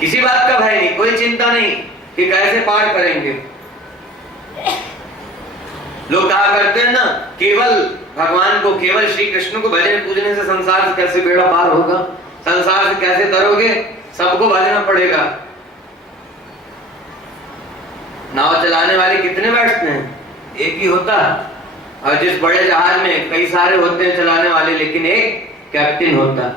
किसी बात का भय नहीं, कोई चिंता नहीं कि कैसे पार करेंगे। लोग कहा करते हैं ना, केवल भगवान को, केवल श्री कृष्ण को भजन पूजने से संसार से कैसे बेड़ा पार होगा, संसार से कैसे तरोगे, सबको भजना पड़ेगा। नाव चलाने वाले कितने बैठते हैं? एक ही होता है। और जिस बड़े जहाज में कई सारे होते हैं चलाने वाले, लेकिन एक कैप्टन होता।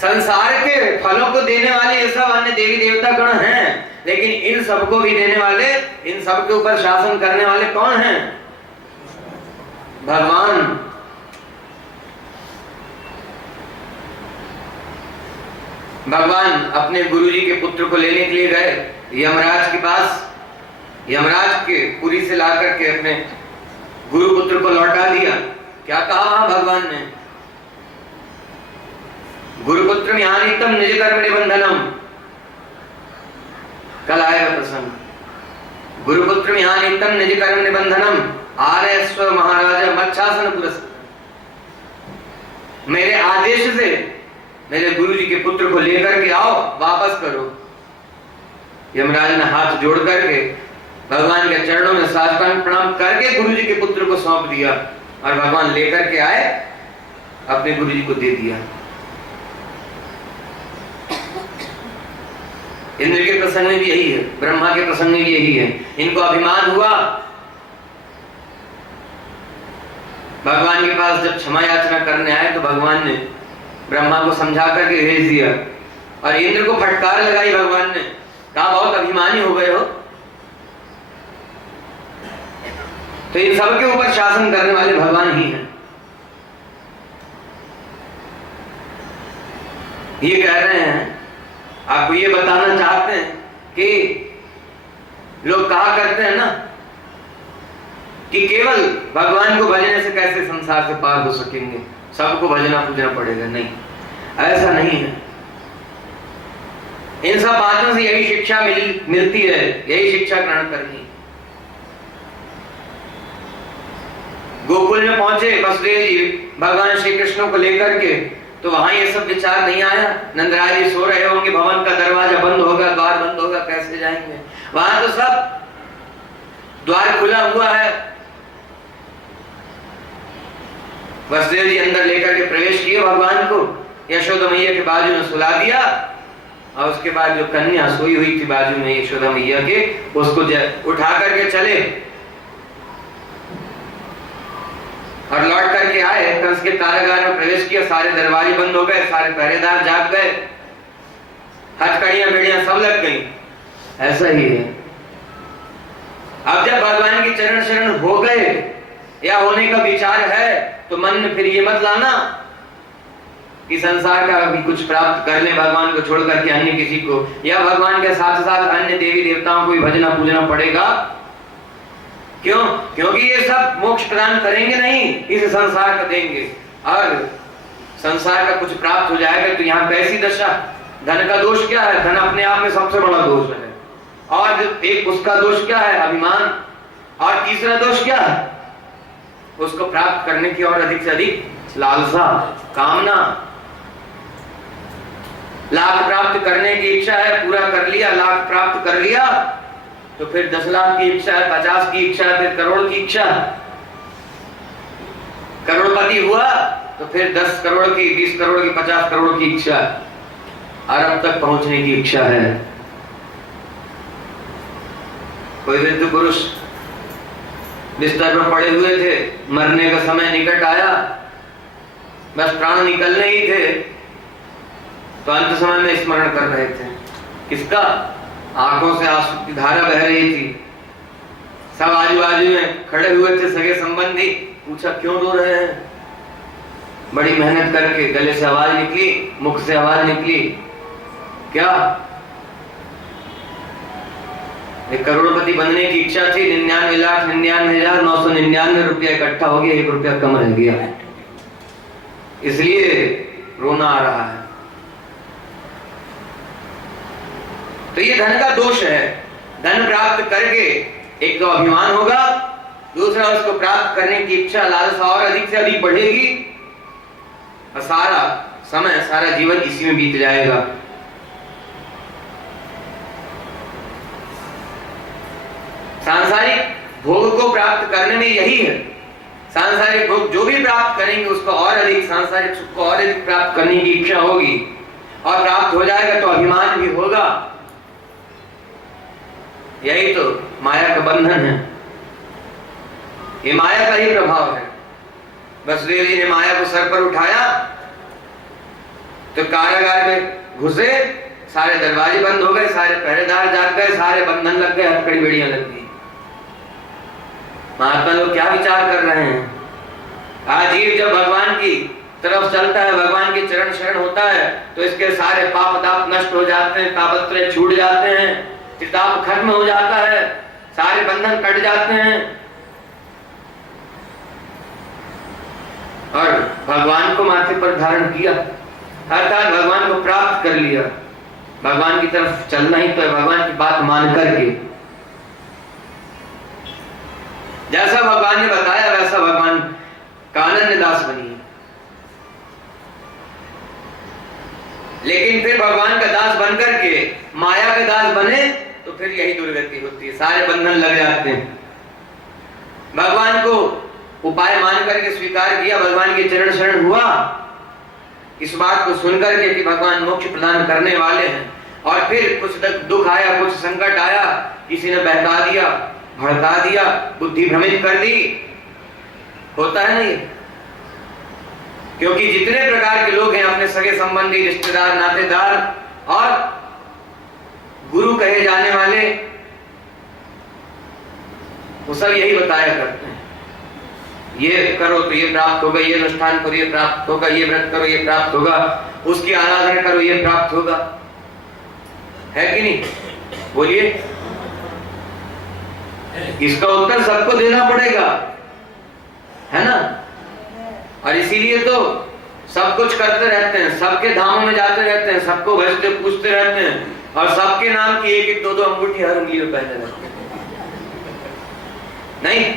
संसार के फलों को देने वाले ये सब अन्य देवी देवता गण हैं, लेकिन इन सबको भी देने वाले, इन सब के ऊपर शासन करने वाले कौन हैं? भगवान। भगवान अपने गुरुजी के पुत्र को लेने के लिए गए यमराज के पास। यमराज के पुरी से लाकर के अपने गुरु पुत्र को लौटा दिया। क्या कहा वहां भगवान ने? गुरुपुत्र न्यानीतम निज कर्म निबंधनम। कल आएगा प्रसंग। गुरुपुत्र न्यानीतम निज कर्म निबंधनम आर्यस्व महाराज मच्छासन पुरस्कार। मेरे आदेश से मेरे गुरु जी के पुत्र को लेकर के आओ, वापस करो। यमराज ने हाथ जोड़ करके भगवान के चरणों में साष्टांग प्रणाम करके गुरु जी के पुत्र को सौंप दिया, और भगवान लेकर के आए, अपने गुरु जी को दे दिया। इंद्र के प्रसंग में भी यही है, ब्रह्मा के प्रसंग में भी यही है। इनको अभिमान हुआ, भगवान के पास जब क्षमा याचना करने आए तो भगवान ने ब्रह्मा को समझा करके भेज दिया, और इंद्र को फटकार लगाई भगवान ने, कहा बहुत अभिमानी हो गए हो। तो इन सबके ऊपर शासन करने वाले भगवान ही हैं। ये कह रहे हैं, आपको ये बताना चाहते हैं कि लोग कहा करते हैं ना कि केवल भगवान को भजने से कैसे संसार से पार हो सकेंगे, सबको भजना पूजना पड़ेगा। नहीं, ऐसा नहीं है। इन सब बातों से यही शिक्षा मिलती है, यही शिक्षा ग्रहण करनी। गोकुल में पहुंचे वसुदेव जी भगवान श्री कृष्ण को लेकर के, तो वहां ये सब विचार नहीं आया। नंदराज जी सो रहे होंगे, भवन का दरवाजा बंद होगा, द्वार बंद होगा, कैसे जाएंगे? वहां तो सब द्वार खुला हुआ है। वसुदेव जी अंदर लेकर के प्रवेश किए भगवान को, यशोदा मैया के बाजू में सुला दिया, और उसके बाद जो कन्या सोई हुई थी बाजू में यशोदा मैया के, उसको उठा करके चले और लौट करके आए। कंस के कारागार में प्रवेश किया, सारे दरवाजे बंद हो गए, सारे पहरेदार जाग गए, हथकड़ियां बेड़ियां सब लग गई। ऐसा ही है। अब जब भगवान की चरण शरण हो गए या होने का विचार है, तो मन में फिर ये मत लाना कि संसार का भी कुछ प्राप्त कर ले भगवान को छोड़ करके अन्य किसी को, या भगवान के साथ साथ अन्य देवी देवताओं को भी भजना पूजना पड़ेगा। क्यों? क्योंकि ये सब मोक्ष प्रदान करेंगे नहीं, इस संसार का देंगे, और संसार का कुछ प्राप्त हो जाएगा तो यहाँ कैसी दशा। धन का दोष क्या है? धन अपने आप में सबसे बड़ा दोष है। और एक उसका दोष क्या है? अभिमान। और तीसरा दोष क्या है? उसको प्राप्त करने की और अधिक से अधिक लालसा, कामना। लाख प्राप्त करने की इच्छा है, पूरा कर लिया, लाख प्राप्त कर लिया, तो फिर 10 लाख की इच्छा है, 50 की इच्छा है, फिर करोड़ की इच्छा। करोड़पति हुआ तो फिर 10 करोड़ की, 20 करोड़ की, 50 करोड़ की इच्छा, अरब तक पहुंचने की इच्छा है। कोई वृद्ध पुरुष बिस्तर पर पड़े हुए थे, मरने का समय निकट आया, बस प्राण निकलने ही थे, तो अंत समय में स्मरण कर रहे थे। किसका? आंखों से आंसू की धारा बह रही थी। सब आजू बाजू में खड़े हुए थे सगे संबंधी। पूछा क्यों रो रहे हैं? बड़ी मेहनत करके गले से आवाज निकली, मुख से आवाज निकली, क्या? एक करोड़पति बनने की इच्छा थी, 99,99,999 रुपया इकट्ठा हो गया, 1 रुपया कम रह गया, इसलिए रोना आ रहा है। तो ये धन का दोष है। धन प्राप्त करके एक तो अभिमान होगा, दूसरा उसको प्राप्त करने की इच्छा, लालसा और अधिक से अधिक बढ़ेगी, और सारा समय, सारा जीवन इसी में बीत जाएगा। सांसारिक भोग को प्राप्त करने में यही है। सांसारिक भोग जो भी प्राप्त करेंगे उसको और अधिक, सांसारिक सुख को और अधिक प्राप्त करने की इच्छा होगी, और प्राप्त हो जाएगा तो अभिमान भी होगा। यही तो माया का बंधन है, ये माया का ही प्रभाव है। वसुदेव जी ने माया को सर पर उठाया तो कारागार में घुसे, सारे दरवाजे बंद हो गए, सारे पहरेदार जाग गए, सारे बंधन लग गए, हथकड़ी बेड़ियां लग गई। महात्मा लोग क्या विचार कर रहे हैं? आज जीव जब भगवान की तरफ चलता है, भगवान की चरण शरण होता है, तो इसके सारे पाप ताप नष्ट हो जाते हैं, तापत्रय छूट जाते हैं, चिताप खत्म हो जाता है, सारे बंधन कट जाते हैं, और भगवान को माथे पर धारण किया, अर्थात भगवान को प्राप्त कर लिया। भगवान की तरफ चलना ही तो है, भगवान की बात मान करके। जैसा भगवान ने बताया वैसा भगवान का अनन्य दास बनिए। लेकिन फिर भगवान का दास बनकर के माया के दास बने तो फिर यही दुर्गति होती है, सारे बंधन लग जाते हैं। भगवान को उपाय मान करके स्वीकार किया, भगवान के चरण शरण हुआ, इस बात को सुनकर के कि भगवान मोक्ष प्रदान करने वाले हैं, और फिर कुछ दुख आया, कुछ संकट आया, किसी ने बहका दिया, भड़का दिया, बुद्धि भ्रमित कर दी, होता है नहीं? क्योंकि जितने प्रकार के लोग हैं, अपने सगे संबंधी, रिश्तेदार, नातेदार और गुरु कहे जाने वाले, वो सब यही बताया करते हैं, ये करो तो ये प्राप्त होगा, ये अनुष्ठान करो ये प्राप्त होगा, ये व्रत करो ये प्राप्त होगा, उसकी आराधना करो ये प्राप्त होगा, है कि नहीं? बोलिए। इसका उत्तर सबको देना पड़ेगा, है ना? और इसीलिए तो सब कुछ करते रहते हैं, सबके धामों में जाते रहते हैं, सबको भजते पूछते रहते हैं, और सबके नाम की एक एक दो दो अंगूठी हर उंगली में पहने रहते हैं। नहीं,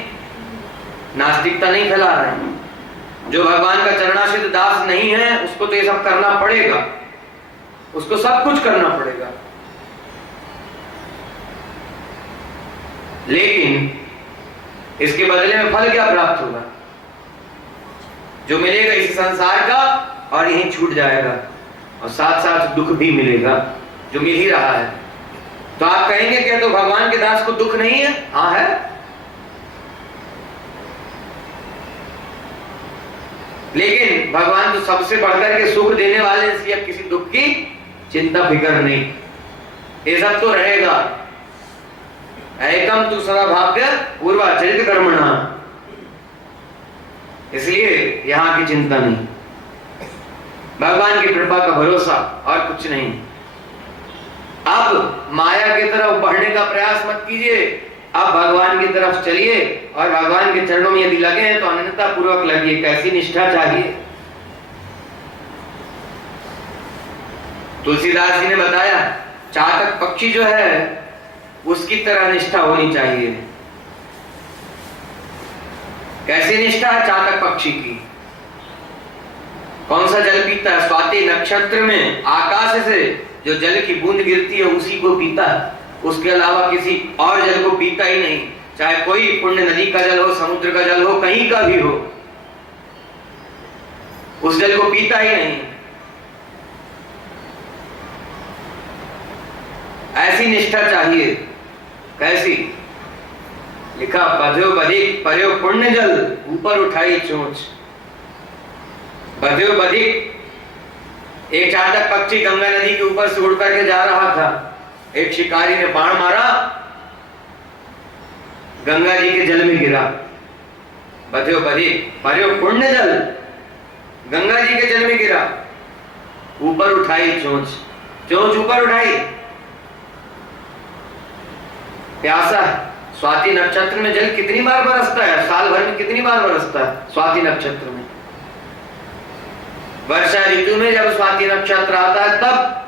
नास्तिकता नहीं फैला रहे हैं। जो भगवान का चरणाश्रित दास नहीं है उसको तो ये सब करना पड़ेगा, उसको सब कुछ करना पड़ेगा। लेकिन इसके बदले में फल क्या प्राप्त होगा? जो मिलेगा इस संसार का, और यहीं छूट जाएगा, और साथ साथ दुख भी मिलेगा जो मिल ही रहा है। तो आप कहेंगे क्या तो भगवान के दास को दुख नहीं है? हाँ है, लेकिन भगवान तो सबसे बढ़कर के सुख देने वाले, इसलिए अब किसी दुख की चिंता फिक्र नहीं, ये सब तो रहेगा। एकम तु सदा भाग्य पूर्वाचरित कर्मणा, इसलिए यहां की चिंता नहीं, भगवान की कृपा का भरोसा और कुछ नहीं। अब माया की तरफ बढ़ने का प्रयास मत कीजिए, अब भगवान की तरफ चलिए, और भगवान के चरणों में यदि लगे हैं तो अनन्यता पूर्वक लगिए। कैसी निष्ठा चाहिए? तुलसीदास जी ने बताया, चातक पक्षी जो है उसकी तरह निष्ठा होनी चाहिए। कैसी निष्ठा है चातक पक्षी की? कौन सा जल पीता है? स्वाति नक्षत्र में आकाश से जो जल की बूंद गिरती है उसी को पीता है, उसके अलावा किसी और जल को पीता ही नहीं। चाहे कोई पुण्य नदी का जल हो, समुद्र का जल हो, कहीं का भी हो, उस जल को पीता ही नहीं। ऐसी निष्ठा चाहिए। कैसी? लिखा, बध्यो बधिक पर्यो पुण्य जल, ऊपर उठाई चोंच। बध्यो बधिक, एक चातक पक्षी गंगा नदी के ऊपर से उड़ करके जा रहा था, एक शिकारी ने बाण मारा, गंगा जी के जल में गिरा। बध्यो बधिक पर्यो पुण्य जल, गंगा जी के जल में गिरा, ऊपर उठाई चोंच, चोंच ऊपर उठाई, प्यासा। स्वाति नक्षत्र में जल कितनी बार बरसता है? साल भर में कितनी बार बरसता है स्वाति नक्षत्र में? वर्षा ऋतु में जब स्वाति नक्षत्र आता है तब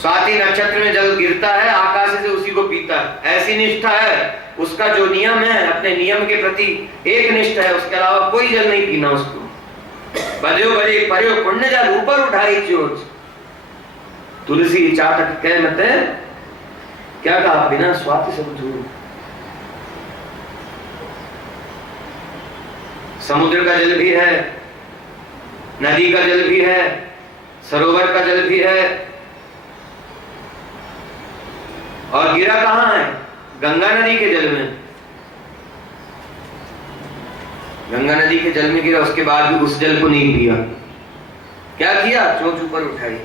स्वाति नक्षत्र में जल गिरता है, आकाश से उसी को पीता है। ऐसी निष्ठा है उसका, जो नियम है अपने नियम के प्रति एक निष्ठा है, उसके अलावा कोई जल नहीं पीना उसको। बध्यो बधिक पर्यो पुण्य जल, ऊपर उठाई चोंच। तुलसी चाटक कह मत, क्या कहा, बिना स्वाति समझू। समुद्र का जल भी है, नदी का जल भी है, सरोवर का जल भी है, और गिरा कहां है? गंगा नदी के जल में। गंगा नदी के जल में गिरा, उसके बाद भी उस जल को नहीं पिया। क्या किया? चोंच ऊपर उठाई।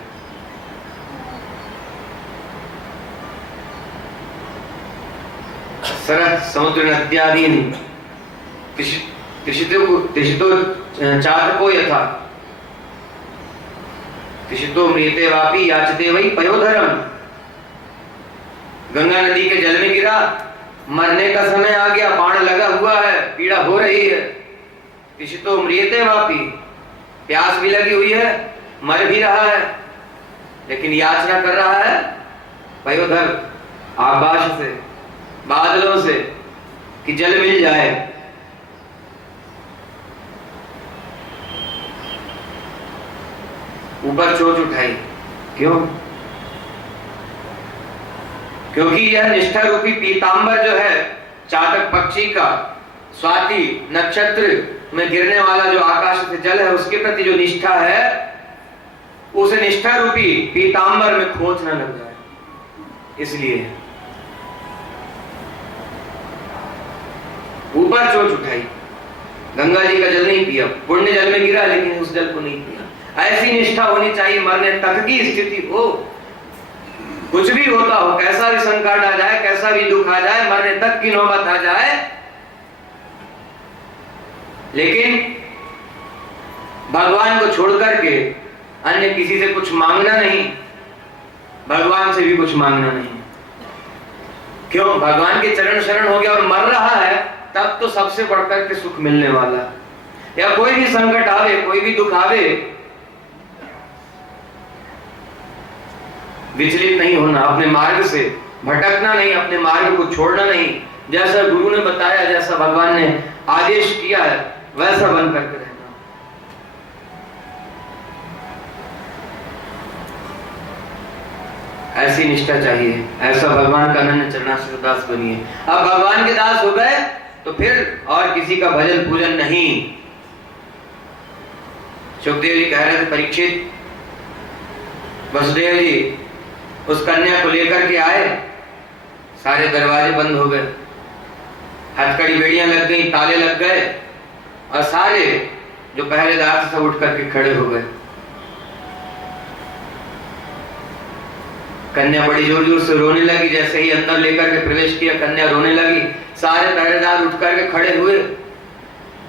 सरस समुद्र नद्यादीन तिषितो चातको यथा तिषितो मृते वापि याचते वही पयोधरम। गंगा नदी के जल में गिरा, मरने का समय आ गया, बाण लगा हुआ है, पीड़ा हो रही है। तिषितो मृते वापि, प्यास भी लगी हुई है, मर भी रहा है, लेकिन याचना कर रहा है पयोधर, आकाश से, बादलों से कि जल मिल जाए। ऊपर चोंच उठाई। क्यों? क्योंकि यह निष्ठा रूपी पीतांबर जो है, चातक पक्षी का स्वाति नक्षत्र में गिरने वाला जो आकाश से जल है, उसके प्रति जो निष्ठा है, उस निष्ठा रूपी पीतांबर में खोज न लग जाए, इसलिए ऊपर चोंच उठाई। गंगा जी का जल नहीं पिया, पुण्य जल में गिरा, लेकिन उस जल को नहीं पिया। ऐसी निष्ठा होनी चाहिए, मरने तक की स्थिति हो, कुछ भी होता हो, कैसा भी संकट आ जाए, कैसा भी दुख आ जाए, मरने तक की नौबत आ जाए, लेकिन भगवान को छोड़ करके अन्य किसी से कुछ मांगना नहीं, भगवान से भी कुछ मांगना नहीं। क्यों? भगवान के चरण शरण हो गया और मर रहा है, तब तो सबसे बढ़कर के सुख मिलने वाला। या कोई भी संकट आवे, कोई भी दुख आवे, विचलित नहीं होना, अपने मार्ग से भटकना नहीं, अपने मार्ग को छोड़ना नहीं। जैसा गुरु ने बताया, जैसा भगवान ने आदेश किया है, वैसा बन करके रहना। ऐसी निष्ठा चाहिए, ऐसा भगवान का अनन्य चरणाश्रित दास बनिए। अब भगवान के दास हो गए तो फिर और किसी का भजन पूजन नहीं। सुखदेव जी कह रहे थे, परीक्षित, वसुदेव जी उस कन्या को लेकर के आए, सारे दरवाजे बंद हो गए, हथकड़ी बेड़ियां लग गई, ताले लग गए, और सारे जो पहरेदार सब उठ करके खड़े हो गए। कन्या बड़ी जोर जोर से रोने लगी। जैसे ही अंदर लेकर के प्रवेश किया, कन्या रोने लगी। सारे पहरेदार उठ करके खड़े हुए,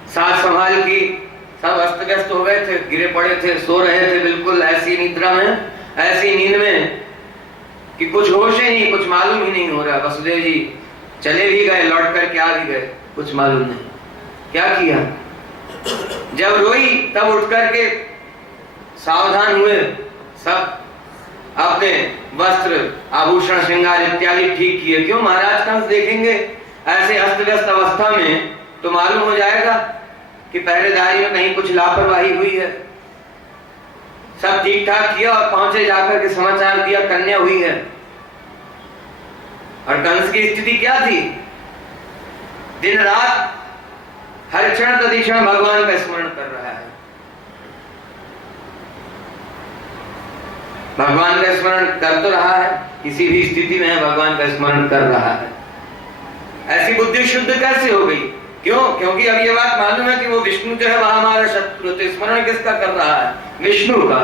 साथ संभाल की, सब अस्त व्यस्त हो गए थे, गिरे पड़े थे, सो रहे थे बिल्कुल ऐसी निद्रा में, ऐसी नींद में कि कुछ होश ही नहीं, कुछ मालूम ही नहीं हो रहा। वसुदेव जी चले भी गए, लौट करके आ भी गए, कुछ मालूम नहीं क्या किया। जब रोई तब उठ करके सावधान हुए, सब अपने वस्त्र आभूषण श्रृंगार इत्यादि ठीक किए। क्यों? महाराज कंस देखेंगे ऐसे अस्त व्यस्त अवस्था में तो मालूम हो जाएगा कि पहरेदारी में कहीं कुछ लापरवाही हुई है। सब ठीक ठाक किया और पहुंचे, जाकर के समाचार दिया कन्या हुई है। और कंस की स्थिति क्या थी? दिन रात हर क्षण प्रतिक्षण भगवान का स्मरण कर रहा है, भगवान का स्मरण कर तो रहा है, किसी भी स्थिति में भगवान का स्मरण कर रहा है। ऐसी बुद्धि शुद्ध कैसे हो गई? क्यों? क्योंकि अब ये बात मालूम है कि वो विष्णु जो है वह हमारा शत्रु, तो स्मरण किसका कर रहा है? विष्णु का।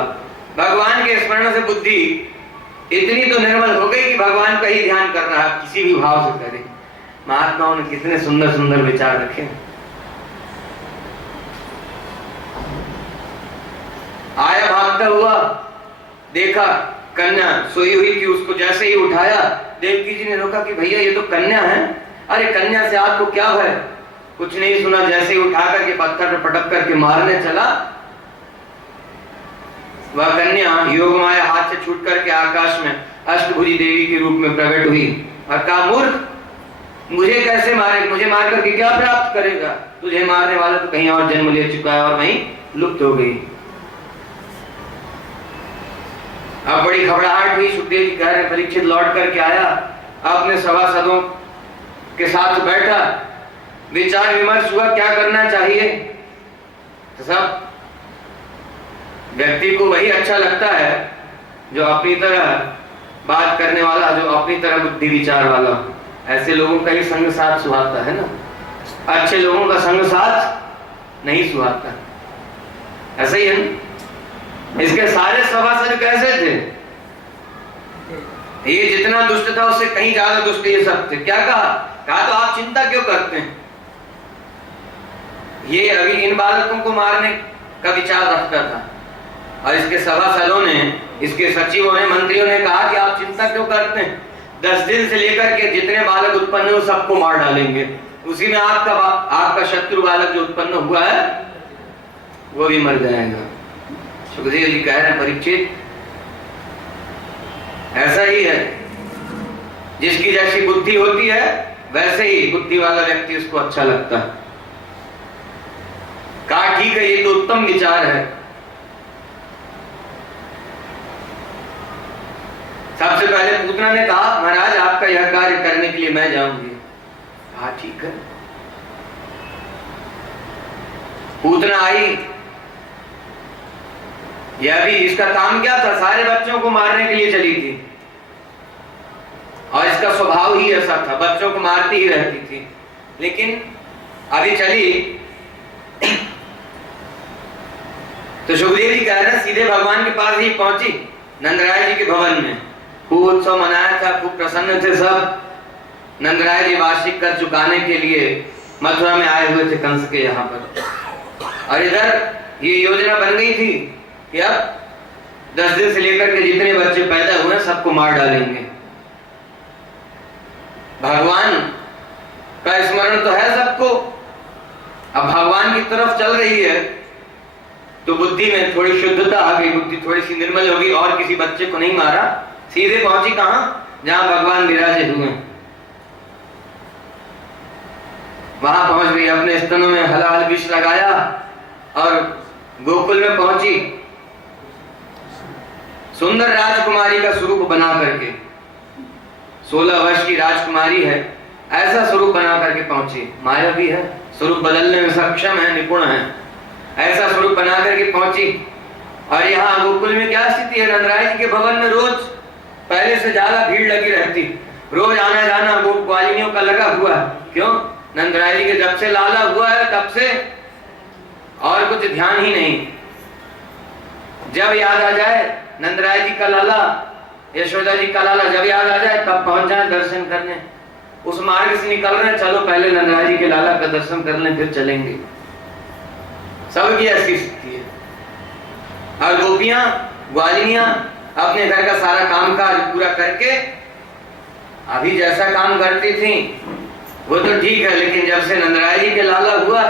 भगवान के स्मरण से बुद्धि इतनी तो निर्मल हो गई कि भगवान का ही ध्यान कर रहा है, किसी भी भाव से करे। महात्माओं ने कितने सुंदर सुंदर विचार रखे। आया भागता हुआ, देखा कन्या सोई हुई थी, उसको जैसे ही उठाया, देवकी जी ने रोका कि भैया ये तो कन्या है। अरे कन्या से आपको क्या भय? कुछ नहीं सुना, जैसे ही उठा करके पत्थर पर पटक करके मारने चला, वह कन्या योग माया हाथ से छूट करके आकाश में अष्टभुजी देवी के रूप में प्रकट हुई और कहा, मूर्ख, मुझे कैसे मारे? मुझे मार करके क्या प्राप्त करेगा? तुझे मारने वाला तो कहीं और जन्म ले चुका है और वहीं लुप्त हो गई। अब बड़ी घबराहट हुई। सुखदेव जी कह रहे परीक्षित लौट करके आया, अपने सभासदों के साथ बैठा, विचार विमर्श हुआ क्या करना चाहिए। तो सब व्यक्ति को वही अच्छा लगता है जो अपनी तरह बात करने वाला, जो अपनी तरह बुद्धि विचार वाला। ऐसे लोगों का ही संग साथ सुहाता है ना, अच्छे लोगों का संग साथ नहीं सुहाता। ऐसा ही है ना। इसके सारे सभासद कैसे थे? ये जितना दुष्ट था उससे कहीं ज्यादा दुष्ट ये सब थे। क्या कहा? कहा तो आप चिंता क्यों करते हैं? ये अभी इन बालकों को मारने का विचार रखता था, और इसके सभासदों ने, इसके सचिवों ने, मंत्रियों ने कहा कि आप चिंता क्यों करते हैं? 10 दिन से लेकर के जितने बालक उत्पन्न हुए सबको मार डालेंगे, उसी में आपका शत्रु बालक जो उत्पन्न हुआ है वो भी मर जाएगा। सुखदेव जी कह रहे हैं परीक्षित, ऐसा ही है, जिसकी जैसी बुद्धि होती है वैसे ही बुद्धि वाला व्यक्ति उसको अच्छा लगता है। कहा ठीक है, ये तो उत्तम विचार है। सबसे पहले पूतना ने कहा महाराज आपका यह कार्य करने के लिए मैं जाऊंगी। कहा ठीक है। पूतना आई, यह भी, इसका काम क्या था? सारे बच्चों को मारने के लिए चली थी, और इसका स्वभाव ही ऐसा था, बच्चों को मारती ही रहती थी। लेकिन अभी चली तो सुखदेव जी कह रहे हैं सीधे भगवान के पास ही पहुंची, नंदराय जी के भवन में। खूब उत्सव मनाया था, खूब प्रसन्न थे सब। नंदराय जी वार्षिक कर चुकाने के लिए मथुरा में आए हुए थे कंस के यहाँ पर, और इधर ये योजना बन गई थी कि अब 10 दिन से लेकर के जितने बच्चे पैदा हुए सबको मार डालेंगे। भगवान का स्मरण तो है सबको, अब भगवान की तरफ चल रही है तो बुद्धि में थोड़ी शुद्धता आ गई, बुद्धि थोड़ी सी निर्मल होगी, और किसी बच्चे को नहीं मारा, सीधे पहुंची कहां? जहां भगवान विराजे हुए, वहां पहुंच गई, अपने स्तनों में हलाल विष लगाया और गोकुल में पहुंची। सुंदर राजकुमारी का स्वरूप बना करके, 16 वर्ष की राजकुमारी है, ऐसा स्वरूप बना करके पहुंची। माया भी है, स्वरूप बदलने में सक्षम है, निपुण है, ऐसा स्वरूप बना करके पहुंची। और यहाँ गोकुल में क्या स्थिति है? नंदराय जी के भवन में रोज पहले से ज्यादा भीड़ लगी रहती, रोज आना जाना ग्वालिनियों का लगा हुआ है। क्यों? नंदराय जी के जब से लाला हुआ है तब से और कुछ ध्यान ही नहीं। जब याद आ जाए नंदराय जी का लाला, यशोदा जी का लाला, जब याद आ जाए तब पहुंच जाए दर्शन करने। उस मार्ग से निकल रहे, चलो पहले नंदराय जी के लाला का दर्शन कर लें फिर चलेंगे। सबकी ऐसी स्थिति है। और गोपियां, ग्वालिनियां अपने घर का सारा कामकाज पूरा करके अभी जैसा काम करती थी वो तो ठीक है, लेकिन जब से नंदराय जी के लाला हुआ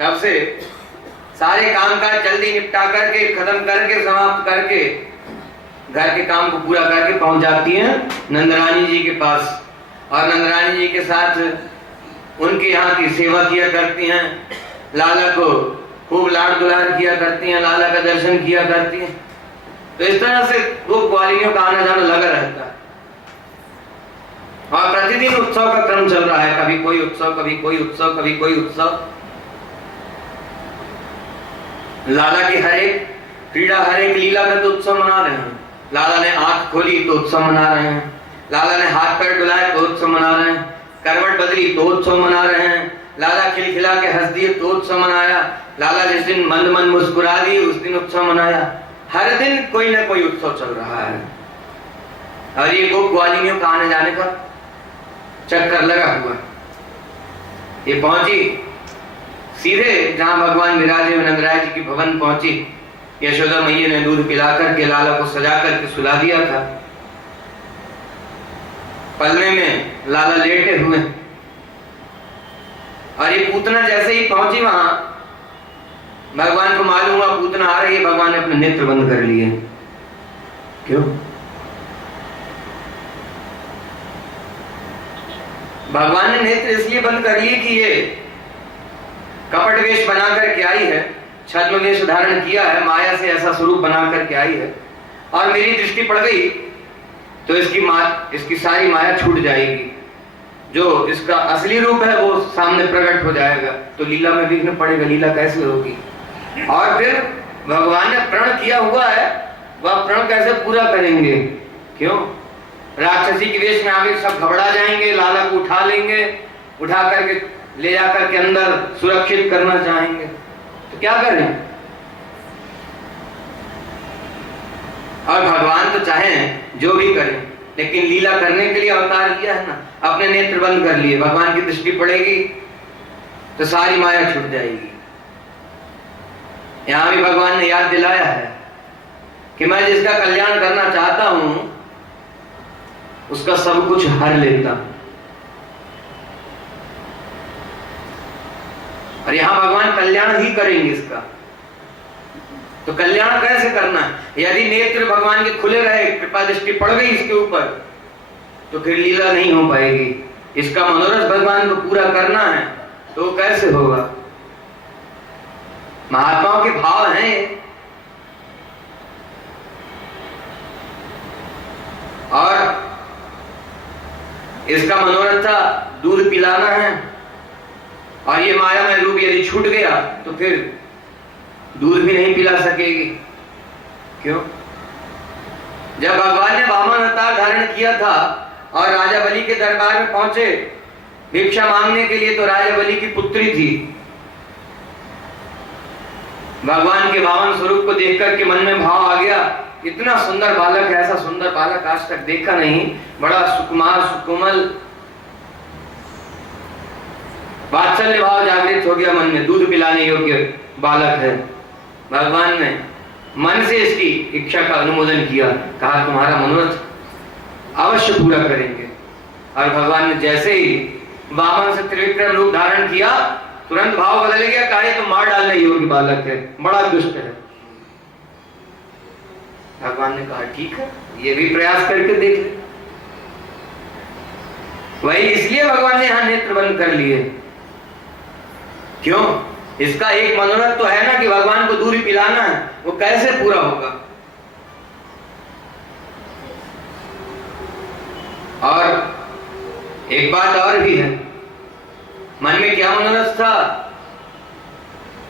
तब से सारे कामकाज जल्दी निपटा करके, खत्म करके, समाप्त करके, घर के काम को पूरा करके पहुंच जाती हैं नंदरानी जी के पास, और नंदरानी जी के साथ उनके यहाँ की सेवा किया करती हैं, लाला को खूब लाड़ दुलार किया करती हैं, लाला का दर्शन किया करती हैं। तो इस तरह से वो ग्वालिनियों का आना जाना लगा रहता है, और प्रतिदिन उत्सव का क्रम चल रहा है, कभी कोई उत्सव, कभी कोई उत्सव, कभी कोई उत्सव। लाला की हर एक क्रीड़ा, हर एक लीला का तो उत्सव मना रहे हैं। लाला ने आंख खोली तो उत्सव मना रहे हैं, लाला ने हाथ पैर डुलाए तो उत्सव मना रहे हैं, करवट बदली तो उत्सव मना रहे हैं, लाला खिलखिला के हंस दिए तो उत्सव मनाया, लाला जिस दिन मंद मंद मुस्कुरा दी उस दिन उत्सव मनाया। हर दिन कोई ना कोई उत्सव चल रहा है, और ये गोप ग्वालिनियों का आने जाने का चक्कर लगा हुआ। ये पहुंची सीधे जहां भगवान विराजे हुए नंदराय जी की भवन पहुंची। यशोदा मैया ने दूध पिलाकर के लाला को सजा करके सुला दिया था, पलने में लाला लेटे हुए, और ये पूतना जैसे ही पहुंची वहां, भगवान को मालूम हुआ पूतना आ रही है, भगवान ने अपने नेत्र बंद कर लिए। क्यों? भगवान ने नेत्र इसलिए बंद कर लिए कि ये कपट वेश बना करके आई है, छद्म वेश धारण किया है, माया से ऐसा स्वरूप बना करके आई है, और मेरी दृष्टि पड़ गई तो इसकी सारी माया छूट जाएगी, जो इसका असली रूप है वो सामने प्रकट हो जाएगा, तो लीला में विघ्न पड़ेगा, लीला कैसे होगी। और फिर भगवान ने प्रण किया हुआ है, वह प्रण कैसे पूरा करेंगे? क्यों? राक्षसी के वेश में आगे सब घबरा जाएंगे, लाला को उठा लेंगे, उठा करके ले जाकर के अंदर सुरक्षित करना चाहेंगे, तो क्या करें? और भगवान तो चाहें जो भी करें, लेकिन लीला करने के लिए अवतार लिया है ना, अपने नेत्र बंद कर लिए, भगवान की दृष्टि पड़ेगी तो सारी माया छूट जाएगी। यहां भी भगवान ने याद दिलाया है कि मैं जिसका कल्याण करना चाहता हूं उसका सब कुछ हर लेता हूं। और यहां भगवान कल्याण ही करेंगे इसका। तो कल्याण कैसे करना है? यदि नेत्र भगवान के खुले रहे, कृपा दृष्टि पड़ गई इसके ऊपर, तो फिर लीला नहीं हो पाएगी। इसका मनोरथ भगवान को पूरा करना है तो कैसे होगा? महात्माओं के भाव हैं और इसका मनोरथ था दूध पिलाना है, और ये मायामय रूप यदि छूट गया तो फिर दूध भी नहीं पिला सकेगी। क्यों? जब भगवान ने वामन अवतार धारण किया था और राजा बलि के दरबार में पहुंचे भिक्षा मांगने के लिए, तो राजा बलि की पुत्री थी। भगवान के वामन स्वरूप को देखकर के मन में भाव आ गया, इतना सुंदर बालक है, ऐसा सुंदर बालक आज तक देखा नहीं, बड़ा सुकुमार सुकोमल, वात्सल्य भाव जागृत हो गया मन में, दूध पिलाने योग्य बालक है। भगवान ने मन से इसकी इच्छा का अनुमोदन किया, कहा तुम्हारा मनोरथ अवश्य पूरा करेंगे। और भगवान ने जैसे ही वामन से त्रिविक्रम रूप धारण किया, तुरंत भाव बदल गया, कहा तो मार डालने योग्य बालक है, बड़ा दुष्ट है। भगवान ने कहा ठीक है, ये भी प्रयास करके देख ले। वही इसलिए भगवान ने यहां नेत्र बंद कर लिए। क्यों? इसका एक मनोरथ तो है ना कि भगवान को दूध पिलाना है, वो कैसे पूरा होगा? और एक बात और भी है, मन में क्या मनोरथ था?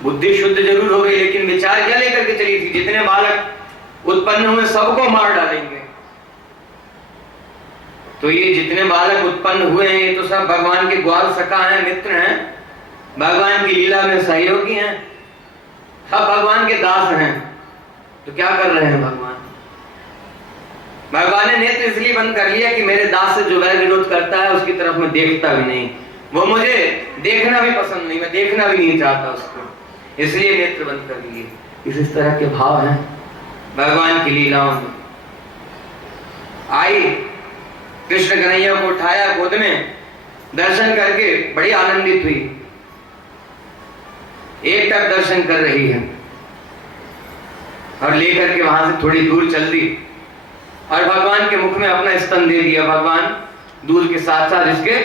बुद्धि शुद्ध जरूर हो गई, लेकिन विचार क्या लेकर के चली थी? जितने बालक उत्पन्न हुए सबको मार डालेंगे। तो ये जितने बालक उत्पन्न हुए हैं ये तो सब भगवान के ग्वाल सखा हैं, मित्र हैं, भगवान की लीला में सहयोगी हैं, सब भगवान के दास हैं। तो क्या कर रहे हैं भगवान? भगवान ने नेत्र इसलिए बंद कर लिया कि मेरे दास से जो वैर विरोध करता है उसकी तरफ मैं देखता भी नहीं, वो मुझे देखना भी पसंद नहीं, मैं देखना भी नहीं चाहता उसको, इसलिए नेत्र बंद कर लिए। इस तरह के भाव हैं भगवान की लीलाओं में। आई कृष्ण कन्हैया को उठाया गोद में, दर्शन करके बड़ी आनंदित हुई, एक टक दर्शन कर रही है, और लेकर के वहां से थोड़ी दूर चल दी और भगवान के मुख में अपना स्तन दे दिया। भगवान दूध के साथ साथ इसके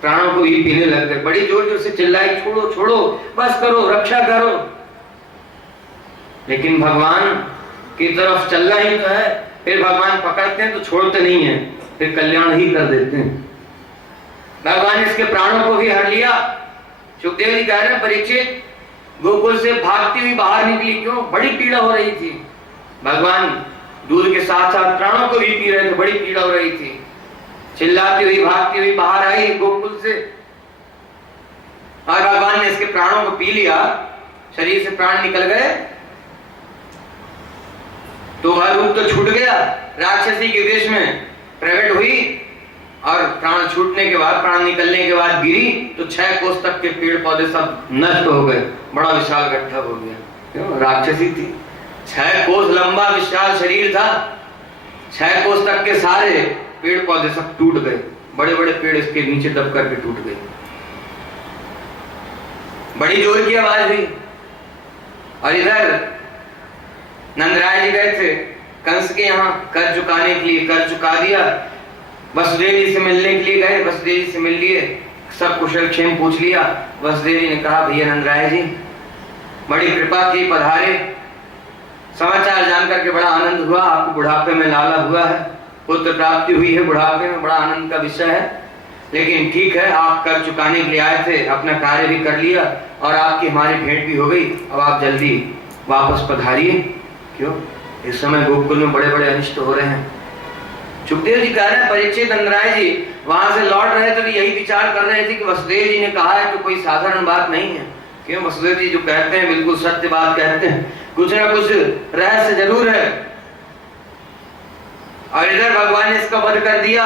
प्राणों को भी पीने लग गए, बड़ी जोर जोर से चिल्लाई, छोड़ो छोड़ो, बस करो, रक्षा करो। लेकिन भगवान की तरफ चलना ही तो है, फिर भगवान पकड़ते हैं तो छोड़ते नहीं है, फिर कल्याण ही कर देते हैं। भगवान इसके प्राणों को भी हर लिया। सुखदेव जी कह रहे हैं परीक्षित गोकुल से भागती हुई बाहर निकली, क्यों? बड़ी पीड़ा हो रही थी। भगवान दूध के साथ साथ प्राणों को भी पी रहे थे, बड़ी पीड़ा हो रही थी। चिल्लाती हुई भागती हुई बाहर आई गोकुल से, और भगवान ने इसके प्राणों को पी लिया, शरीर से प्राण निकल गए, तो वह रूप तो छूट गया, राक्षसी के वेश में प्रकट हुई, और प्राण छूटने के बाद, प्राण निकलने के बाद गिरी तो 6 कोस तक के पेड़ पौधे सब नष्ट हो गए, बड़ा विशाल गड्ढा हो गया। क्यों? राक्षसी थी, 6 कोस लंबा विशाल शरीर था, 6 कोस तक के सारे पेड़ पौधे सब टूट गए, बड़े बड़े पेड़ इसके नीचे दब करके टूट गए, बड़ी जोर की आवाज हुई। और इधर नंदराय जी गए थे कंस के यहाँ कर चुकाने के लिए, कर चुका दिया। वसुदेव जी से मिलने के लिए गए, वसुदेव जी से मिल लिए, सब कुशल क्षेम पूछ लिया। वसुदेव जी ने कहा भैया नंदराय जी बड़ी कृपा की, पधारे, समाचार जानकर के बड़ा आनंद हुआ। आपको बुढ़ापे में लाला हुआ है, पुत्र प्राप्ति हुई है बुढ़ापे में, बड़ा आनंद का विषय है। लेकिन ठीक है, आप कर चुकाने के लिए आए थे, अपना कार्य भी कर लिया और आपकी हमारी भेंट भी हो गई। अब आप जल्दी वापस पधारिए। क्यों? इस समय गोकुल में बड़े बड़े अनिष्ट हो रहे हैं। सुखदेव जी कह रहे हैं, परीक्षित नंदराय जी वहां से लौट रहे थे तो यही विचार कर रहे थे कि वसुदेव जी ने कहा है तो कोई साधारण बात नहीं है। क्यों? वसुदेव जी जो कहते हैं बिल्कुल सत्य बात कहते हैं, कुछ ना कुछ रहस्य जरूर है। और इधर भगवान ने इसका वध कर दिया।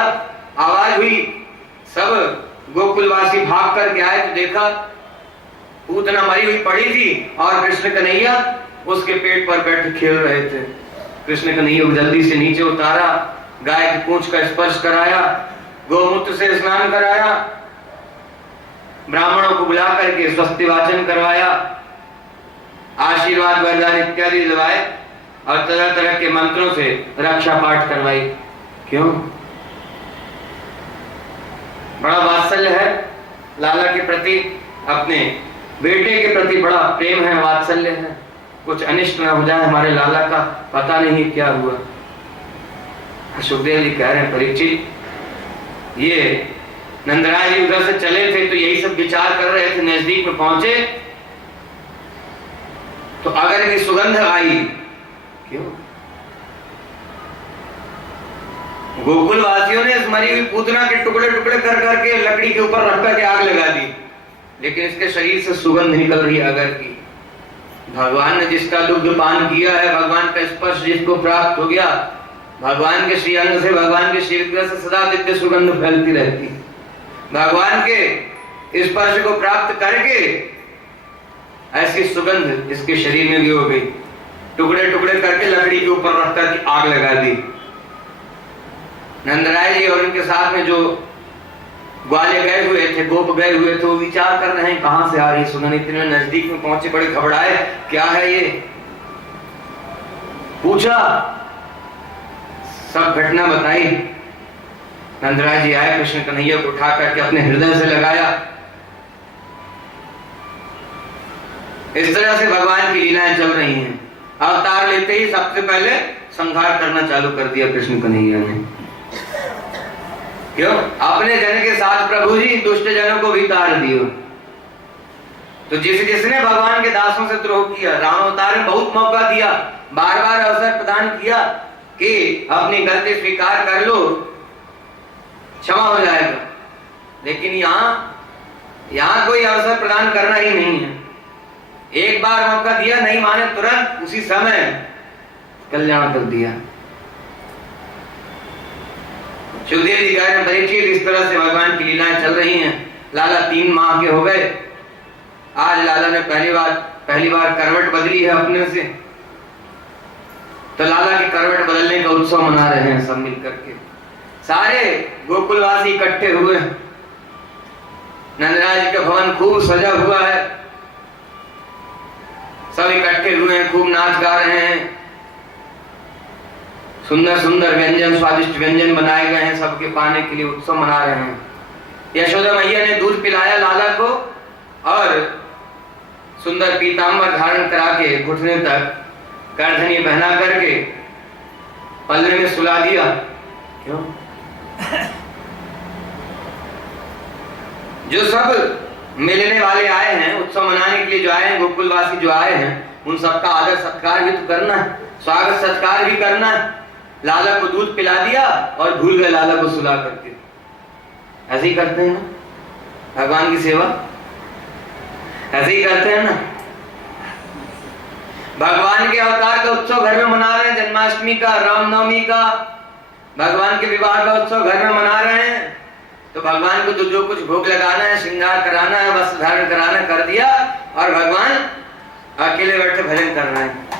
आवाज हुई, सब गोकुलवासी भाग करके आए तो देखा पूतना मरी हुई पड़ी थी और कृष्ण कन्हैया उसके पेट पर बैठे खेल रहे थे। कृष्ण कन्हैया को जल्दी से नीचे उतारा, गाय की पूंछ का स्पर्श कराया, गोमूत्र से स्नान कराया, ब्राह्मणों को बुला करके स्वस्ति वाचन करवाया, आशीर्वाद वरदान इत्यादि दिलवाए और तरह तरह के मंत्रों से रक्षा पाठ करवाई। क्यों? बड़ा वात्सल्य है लाला के प्रति, अपने बेटे के प्रति बड़ा प्रेम है, वात्सल्य है। कुछ अनिष्ट न हो जाए हमारे लाला का, पता नहीं क्या हुआ। सुखदेव जी कह रहे हैं, परीक्षित ये नंदराय जी उधर से चले थे तो यही सब विचार कर रहे थे। नजदीक में पहुंचे तो अगर की सुगंध आई। क्यों? गोकुल वासियों ने इस मरी हुई पूतना के टुकड़े टुकड़े कर करके लकड़ी के ऊपर रख करके आग लगा दी, लेकिन इसके शरीर से सुगंध निकल रही है अगर की। भगवान ने जिसका दुग्ध पान किया है, भगवान का स्पर्श जिसको प्राप्त हो गया, भगवान के श्री अंग से, भगवान के श्री विग्रह से सदा दिव्य सुगंध फैलती रहती। भगवान के स्पर्श को प्राप्त करके ऐसी सुगंध इसके शरीर में भी हो गई। टुकड़े टुकड़े करके लकड़ी के ऊपर रख करके आग लगा दी। नंदराय जी और उनके साथ में जो ग्वाले गए हुए थे, गोप गए हुए थे, वो विचार कर रहे हैं कहां से आ रही सुगंध। इतने नजदीक में पहुंचे, बड़े घबराए, क्या है ये? पूछा, सब घटना बताई। नंदराय जी आए, कृष्ण कन्हैया को उठा करके अपने हृदय से लगाया। इस तरह से भगवान की लीलाएं चल रही हैं। अवतार लेते ही सबसे पहले संहार करना चालू कर दिया कृष्ण कन्हैया ने। क्यों? अपने जन के साथ प्रभु जी दुष्ट जनों को भी तार दियो। तो जिसने भगवान के दासों से द्रोह किया, राम अवतार में बहुत मौका दिया, बार बार अवसर प्रदान किया कि अपनी गलती स्वीकार कर लो, क्षमा हो जाएगा। लेकिन यहाँ कोई अवसर प्रदान करना ही नहीं है। एक बार मौका दिया, नहीं माने तुरंत उसी समय कल्याण कर दिया। सुखदेव जी कह रहे हैं, परीक्षित इस तरह से भगवान की लीलाएं चल रही हैं। लाला 3 माह के हो गए। आज लाला ने पहली बार करवट बदली है अपने से, तो लाला की करवट बदलने का उत्सव मना रहे हैं सब मिलकर के। सारे गोकुलवासी इकट्ठे हुए। नंदराज जी का भवन खूब सजा हुआ है, सब इकट्ठे हुए हैं, खूब नाच गा रहे हैं। सुंदर सुंदर व्यंजन, स्वादिष्ट व्यंजन बनाए गए हैं, सबके पाने के लिए उत्सव मना रहे हैं। यशोदा मैया ने दूध पिलाया लाला को और सुंदर पीतांबर धारण करा के घुटने तक करधनी पहना करके पल्ले में सुला दिया। क्यों? जो सब मिलने वाले आए हैं, उत्सव मनाने के लिए जो आए हैं, गोकुलवासी जो आए हैं, उन सबका आदर सत्कार भी तो करना है, स्वागत सत्कार भी करना है। लाला को दूध पिला दिया और भूल गए लाला को सुला करके। ऐसे ही करते हैं ना भगवान की सेवा, ऐसे ही करते हैं ना। भगवान के अवतार का उत्सव घर में मना रहे हैं, जन्माष्टमी का, रामनवमी का, भगवान के विवाह का उत्सव घर में मना रहे हैं। तो भगवान को तो जो कुछ भोग लगाना है, श्रृंगार कराना है, वस्त्र धारण कराना कर दिया और भगवान अकेले बैठे भजन कर रहे हैं।